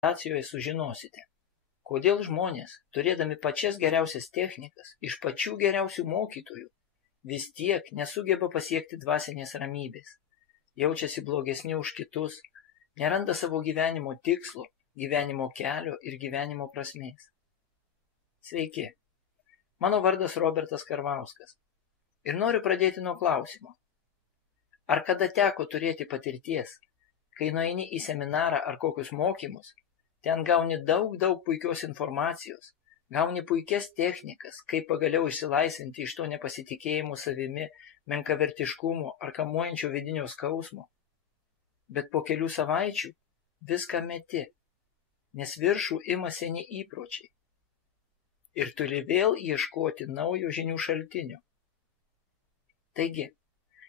Prezentacijoje sužinosite, kodėl žmonės, turėdami pačias geriausias technikas iš pačių geriausių mokytojų, vis tiek nesugeba pasiekti dvasinės ramybės, jaučiasi blogesni už kitus, neranda savo gyvenimo tikslo, gyvenimo kelio ir gyvenimo prasmės. Sveiki, mano vardas Robertas Karvauskas ir noriu pradėti nuo klausimo. Ar kada teko turėti patirties, kai nueini į seminarą ar kokius mokymus, ten gauni daug puikios informacijos, gauni puikias technikas, kaip pagaliau išsilaisvinti iš to nepasitikėjimo savimi, menkavertiškumo ar kamuojančio vidinio skausmo. Bet po kelių savaičių viską meti, nes viršų ima seni įpročiai. Ir turi vėl ieškoti naujo žinių šaltinio. Taigi,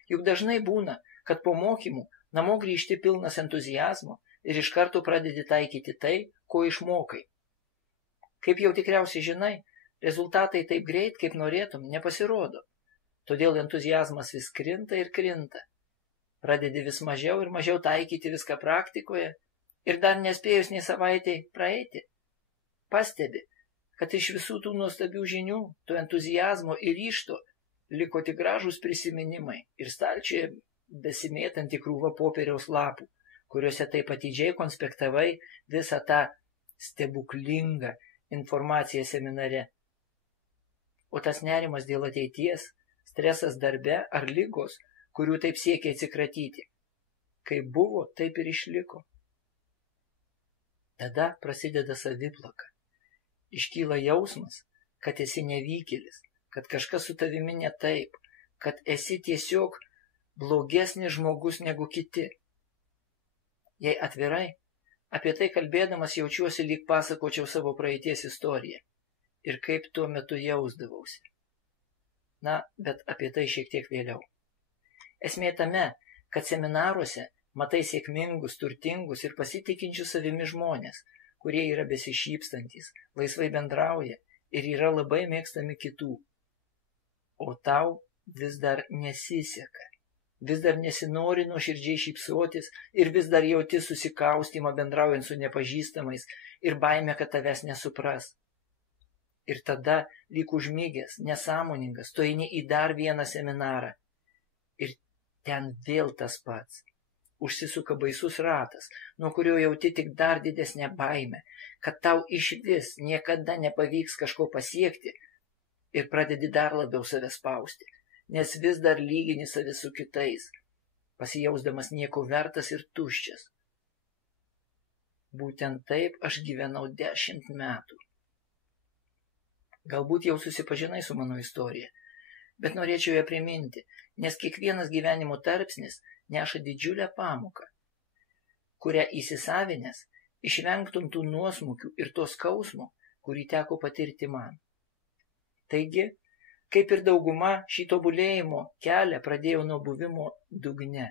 juk dažnai būna, kad po mokymų namo grįžti pilnas entuziazmo ir iš karto pradedi taikyti tai, ko išmokai. Kaip jau tikriausiai žinai, rezultatai taip greit, kaip norėtum, nepasirodo. Todėl entuziazmas vis krinta ir krinta. Pradedi vis mažiau ir mažiau taikyti viską praktikoje ir dar nespėjus nei savaitei praeiti. Pastebi, kad iš visų tų nuostabių žinių, to entuziazmo ir ryžto liko tik gražūs prisiminimai ir stalčiuje besimėtanti krūva popieriaus lapų, kuriuose taip atidžiai konspektavai visą tą stebuklingą informaciją seminare. O tas nerimas dėl ateities, stresas darbe ar ligos, kurių taip siekia atsikratyti. Kaip buvo, taip ir išliko. Tada prasideda saviplaka. Iškyla jausmas, kad esi nevykėlis, kad kažkas su tavimi ne taip, kad esi tiesiog blogesnis žmogus negu kiti. Jei atvirai, apie tai kalbėdamas jaučiuosi, lyg pasakočiau savo praeities istoriją ir kaip tuo metu jausdavausi. Na, bet apie tai šiek tiek vėliau. Esmė tame, kad seminaruose matai sėkmingus, turtingus ir pasitikinčius savimi žmonės, kurie yra besišypstantys, laisvai bendrauja ir yra labai mėgstami kitų. O tau vis dar nesiseka. Vis dar nesinori nuoširdžiai šypsotis ir vis dar jauti susikaustymą bendraujant su nepažįstamais ir baimę, kad tavęs nesupras. Ir tada, lyg užmygęs, nesąmoningas, tu eini į dar vieną seminarą. Ir ten vėl tas pats. Užsisuka baisus ratas, nuo kurio jauti tik dar didesnę baimę, kad tau išvis niekada nepavyks kažko pasiekti ir pradedi dar labiau save spausti. Nes vis dar lygini savi su kitais, pasijausdamas nieko vertas ir tuščias. Būtent taip aš gyvenau 10 metų. Galbūt jau susipažinai su mano istorija, bet norėčiau ją priminti, nes kiekvienas gyvenimo tarpsnis neša didžiulę pamoką, kurią įsisavinęs išvengtum tų nuosmukių ir to skausmo, kurį teko patirti man. Taigi, kaip ir dauguma, šį tobulėjimo kelią pradėjau nuo buvimo dugne.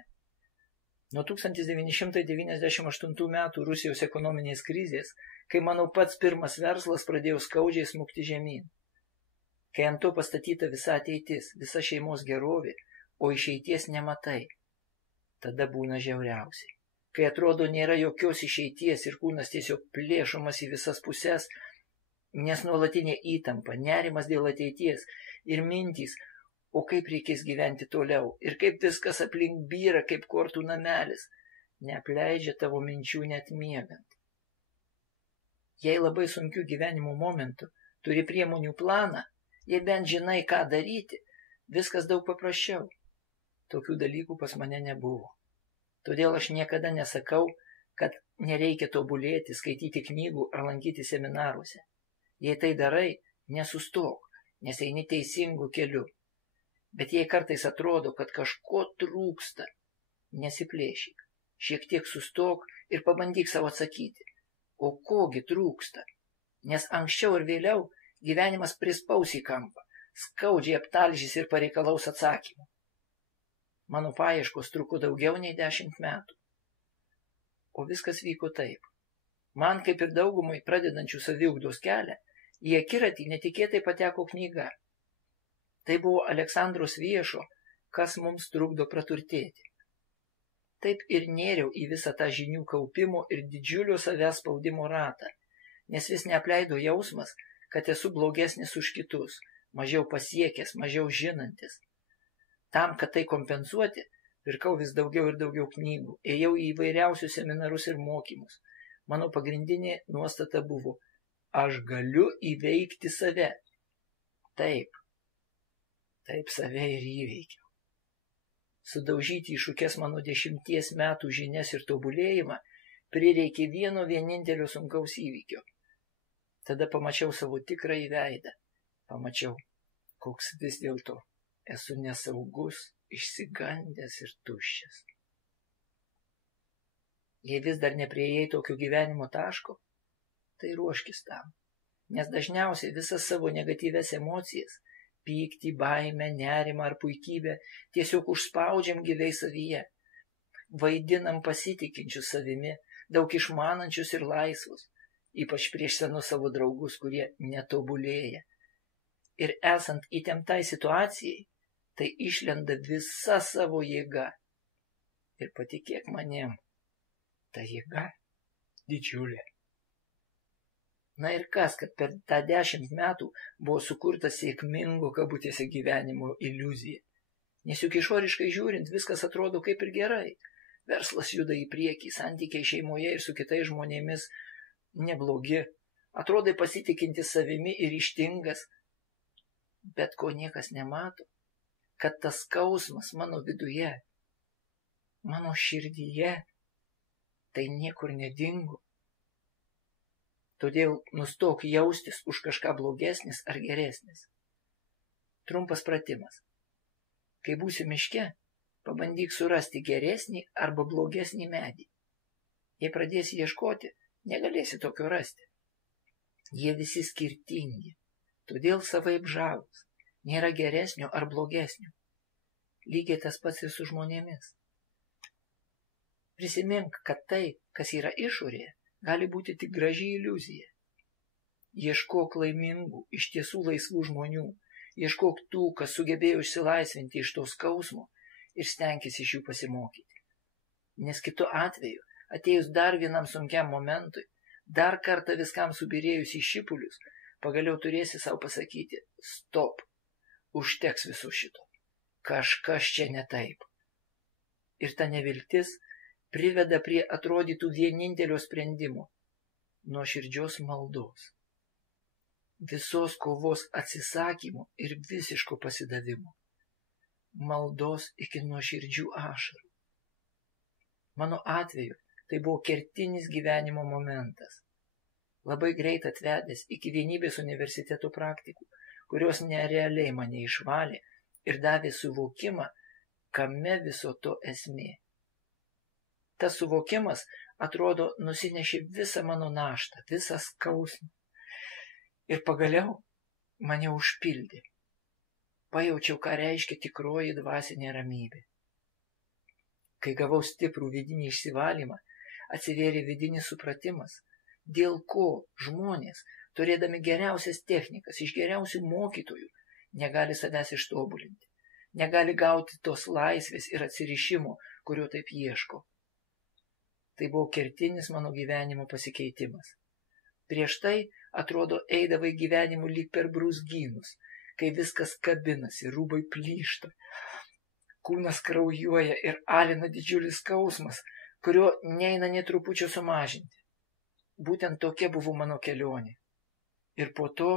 Nuo 1998 metų Rusijos ekonominės krizės, kai mano pats pirmas verslas pradėjo skaudžiai smukti žemyn. Kai ant to pastatyta visa ateitis, visa šeimos gerovė, o išeities nematai. Tada būna žiauriausiai. Kai atrodo nėra jokios išeities ir kūnas tiesiog plėšomas į visas puses, nes nuolatinė įtampa, nerimas dėl ateities ir mintys, o kaip reikės gyventi toliau ir kaip viskas aplink byra kaip kortų namelis, neapleidžia tavo minčių net miegant. Jei labai sunkių gyvenimo momentų turi priemonių planą, jei bent žinai, ką daryti, viskas daug paprasčiau. Tokių dalykų pas mane nebuvo. Todėl aš niekada nesakau, kad nereikia tobulėti, skaityti knygų ar lankyti seminaruose. Jei tai darai, nesustok, nes eini teisingu keliu. Bet jei kartais atrodo, kad kažko trūksta, nesiplėšyk. Šiek tiek sustok ir pabandyk savo atsakyti, o kogi trūksta. Nes anksčiau ir vėliau gyvenimas prispaus į kampą, skaudžiai aptalžys ir pareikalaus atsakymų. Mano paieškos truko daugiau nei 10 metų. O viskas vyko taip. Man, kaip ir daugumai pradedančių saviugdos kelią, į akiratį netikėtai pateko knyga. Tai buvo Aleksandro Sviešo "Kas mums trukdo praturtėti". Taip ir nėriau į visą tą žinių kaupimo ir didžiulio savęs spaudimo ratą, nes vis neapleido jausmas, kad esu blogesnis už kitus, mažiau pasiekęs, mažiau žinantis. Tam, kad tai kompensuoti, pirkau vis daugiau ir daugiau knygų, ėjau į įvairiausius seminarus ir mokymus. Mano pagrindinė nuostata buvo: aš galiu įveikti save. Taip save ir įveikiau. Sudaužyti į šukes mano 10 metų žinias ir tobulėjimą prireikė vieno vienintelio sunkaus įvykio. Tada pamačiau savo tikrąjį veidą. Pamačiau, koks vis dėlto esu nesaugus, išsigandęs ir tuščias. Jei vis dar nepriėjai tokio gyvenimo taško, tai ruoškis tam, nes dažniausiai visas savo negatyves emocijas, pyktį, baimę, nerimą ar puikybę tiesiog užspaudžiam giliai savyje. Vaidinam pasitikinčius savimi, daug išmanančius ir laisvus, ypač prieš senus savo draugus, kurie netobulėja. Ir esant įtemptai situacijai, tai išlenda visa savo jėga. Ir patikėk manim, ta jėga didžiulė. Na ir kas, kad per tą 10 metų buvo sukurta sėkmingo kabutėse gyvenimo iliuzija. Nes juk išoriškai žiūrint viskas atrodo kaip ir gerai. Verslas juda į priekį, santykiai šeimoje ir su kitais žmonėmis neblogi. Atrodai pasitikintis savimi ir ryžtingas. Bet ko niekas nemato, kad tas skausmas mano viduje, mano širdyje, tai niekur nedingo. Todėl nustok jaustis už kažką blogesnis ar geresnis. Trumpas pratimas. Kai būsi miške, pabandyk surasti geresnį arba blogesnį medį. Jei pradėsi ieškoti, negalėsi tokio rasti. Jie visi skirtingi, todėl savaip žavūs. Nėra geresnio ar blogesnio. Lygiai tas pats ir su žmonėmis. Prisimink, kad tai, kas yra išorėje, gali būti tik graži iliuzija. Ieškok laimingų, iš tiesų laisvų žmonių. Ieškok tų, kas sugebėjo išsilaisvinti iš to skausmo ir stenkis iš jų pasimokyti. Nes kitu atveju, atėjus dar vienam sunkiam momentui, dar kartą viskam subirėjus į šipulius, pagaliau turėsi savo pasakyti: stop, užteks viso šito. Kažkas čia ne taip. Ir ta neviltis priveda prie atrodytų vienintelio sprendimo – nuoširdžios maldos. Visos kovos atsisakymo ir visiško pasidavimo. Maldos iki nuoširdžių ašarų. Mano atveju tai buvo kertinis gyvenimo momentas. Labai greit atvedęs iki vienybės universiteto praktikų, kurios nerealiai mane išvalė ir davė suvokimą, kame viso to esmė. Tas suvokimas, atrodo, nusinešė visą mano naštą, visą skausmą. Ir pagaliau mane užpildė. Pajaučiau, ką reiškia tikroji dvasinė ramybė. Kai gavau stiprų vidinį išsivalymą, atsivėrė vidinis supratimas, dėl ko žmonės, turėdami geriausias technikas iš geriausių mokytojų, negali savęs ištobulinti, negali gauti tos laisvės ir atsirišimo, kurio taip ieško. Tai buvo kertinis mano gyvenimo pasikeitimas. Prieš tai, atrodo, eidavai gyvenimu lyg per brūzgynus, kai viskas kabinasi, rūbai plyšta, kūnas kraujuoja ir alina didžiulis skausmas, kurio neina nė trupučio sumažinti. Būtent tokia buvo mano kelionė. Ir po to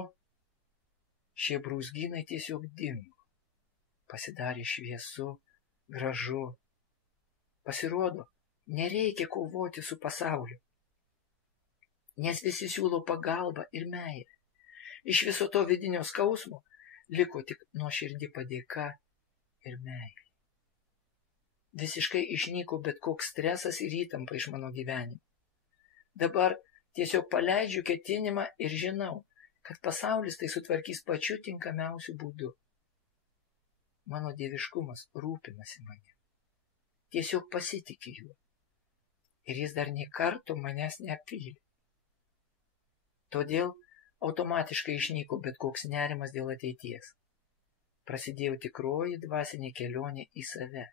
šie brūzgynai tiesiog dingo. Pasidarė šviesu, gražu. Pasirodo, nereikia kovoti su pasauliu, nes visi siūlo pagalbą ir meilę. Iš viso to vidinio skausmo liko tik nuoširdi padėka ir meilė. Visiškai išnyko bet koks stresas ir įtampa iš mano gyvenimo. Dabar tiesiog paleidžiu ketinimą ir žinau, kad pasaulis tai sutvarkys pačiu tinkamiausiu būdu. Mano dieviškumas rūpinasi manim. Tiesiog pasitiki juo. Ir jis dar nė karto manęs neapvylė. Todėl automatiškai išnyko bet koks nerimas dėl ateities. Prasidėjo tikroji dvasinė kelionė į save.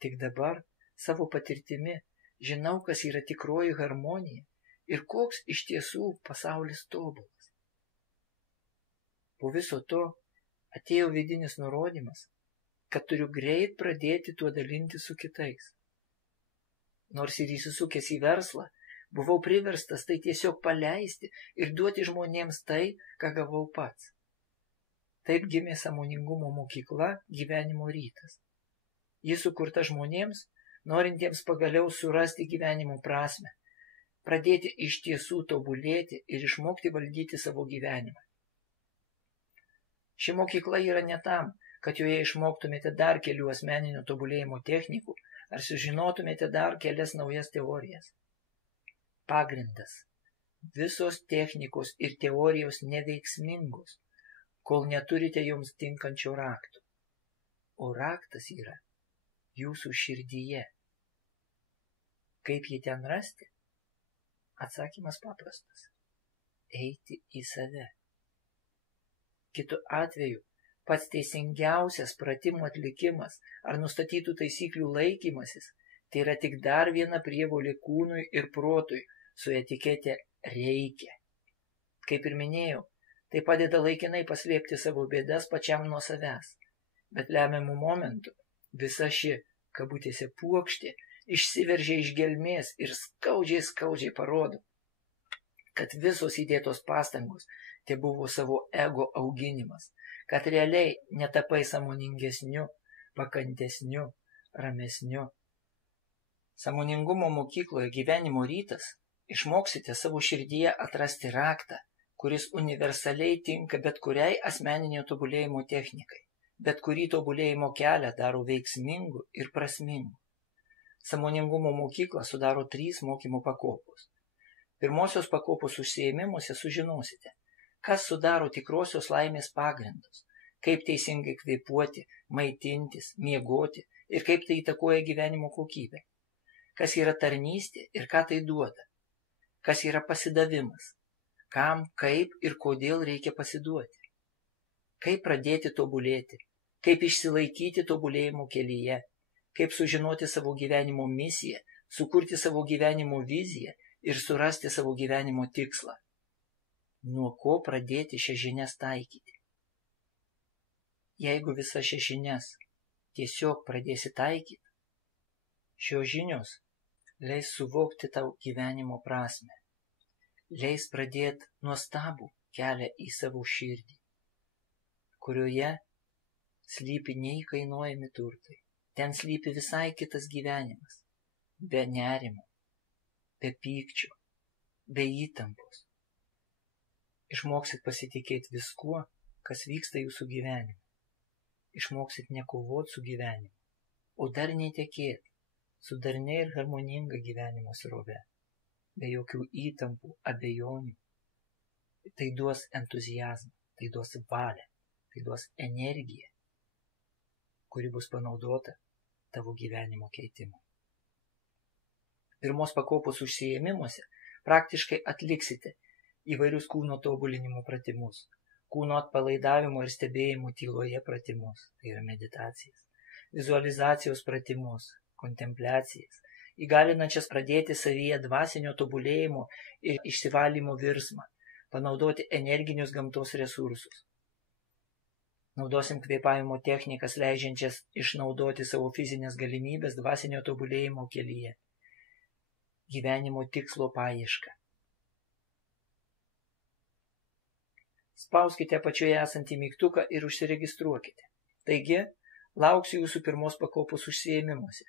Tik dabar Savo patirtimi žinau, kas yra tikroji harmonija ir koks iš tiesų pasaulis tobulas. Po viso to atėjo vidinis nurodymas, kad turiu greit pradėti tuo dalinti su kitais. Nors ir įsisukęs į verslą, buvau priverstas tai tiesiog paleisti ir duoti žmonėms tai, ką gavau pats. Taip gimė sąmoningumo mokykla Gyvenimo rytas. Ji sukurta žmonėms, norintiems pagaliau surasti gyvenimo prasmę, pradėti iš tiesų tobulėti ir išmokti valdyti savo gyvenimą. Ši mokykla yra ne tam, kad joje išmoktumėte dar kelių asmeninio tobulėjimo technikų ar sužinotumėte dar kelias naujas teorijas. Pagrindas. Visos technikos ir teorijos neveiksmingos, kol neturite joms tinkančio rakto. O raktas yra jūsų širdyje. Kaip jį ten rasti? Atsakymas paprastas. Eiti į save. Kitu atveju, pats teisingiausias pratimų atlikimas ar nustatytų taisyklių laikymasis, tai yra tik dar viena prievolė kūnui ir protui su etikete reikia. Kaip ir minėjau, tai padeda laikinai paslėpti savo bėdas pačiam nuo savęs, bet lemiamų momentų visa ši, kabutėse, puokštė išsiveržia iš gelmės ir skaudžiai parodo, kad visos įdėtos pastangos tai buvo savo ego auginimas, kad realiai netapai sąmoningesniu, pakantesniu, ramesniu. Sąmoningumo mokykloje Gyvenimo rytas išmoksite savo širdyje atrasti raktą, kuris universaliai tinka bet kuriai asmeninio tobulėjimo technikai, bet kurį tobulėjimo kelią daro veiksmingu ir prasmingu. Sąmoningumo mokyklą sudaro 3 mokymo pakopos. Pirmosios pakopos užsiėmimuose sužinosite, kas sudaro tikrosios laimės pagrindus, kaip teisingai kvėpuoti, maitintis, miegoti ir kaip tai įtakoja gyvenimo kokybę, kas yra tarnystė ir ką tai duoda, kas yra pasidavimas, kam, kaip ir kodėl reikia pasiduoti, kaip pradėti tobulėti, kaip išsilaikyti tobulėjimo kelyje, kaip sužinoti savo gyvenimo misiją, sukurti savo gyvenimo viziją ir surasti savo gyvenimo tikslą. Nuo ko pradėti šias žinias taikyti? Jeigu visas šias žinias tiesiog pradėsi taikyti, šios žinios leis suvokti tau gyvenimo prasmę, leis pradėti nuostabų kelią į savo širdį, kurioje slypi neįkainojami turtai. Ten slypi visai kitas gyvenimas, be nerimo, be pykčio, be įtampos. Išmoksit pasitikėti viskuo, kas vyksta jūsų gyvenime. Išmoksit nekovoti su gyvenimu, o dar netekėti su darnia ir harmoninga gyvenimo srove, be jokių įtampų, abejonių. Tai duos entuziazmą, tai duos valią, tai duos energiją, kuri bus panaudota tavo gyvenimo keitimui. Pirmos pakopos užsiėmimuose praktiškai atliksite įvairius kūno tobulinimo pratimus, kūno atpalaidavimo ir stebėjimo tyloje pratimus, tai yra meditacijas, vizualizacijos pratimus, kontempliacijas, įgalinančias pradėti savyje dvasinio tobulėjimo ir išsivalymo virsmą, panaudoti energinius gamtos resursus. Naudosim kvėpavimo technikas, leidžiančias išnaudoti savo fizinės galimybės dvasinio tobulėjimo kelyje. Gyvenimo tikslo paieška. Spauskite apačioje esantį mygtuką ir užsiregistruokite. Taigi, lauksiu jūsų pirmos pakopos užsiėmimuose.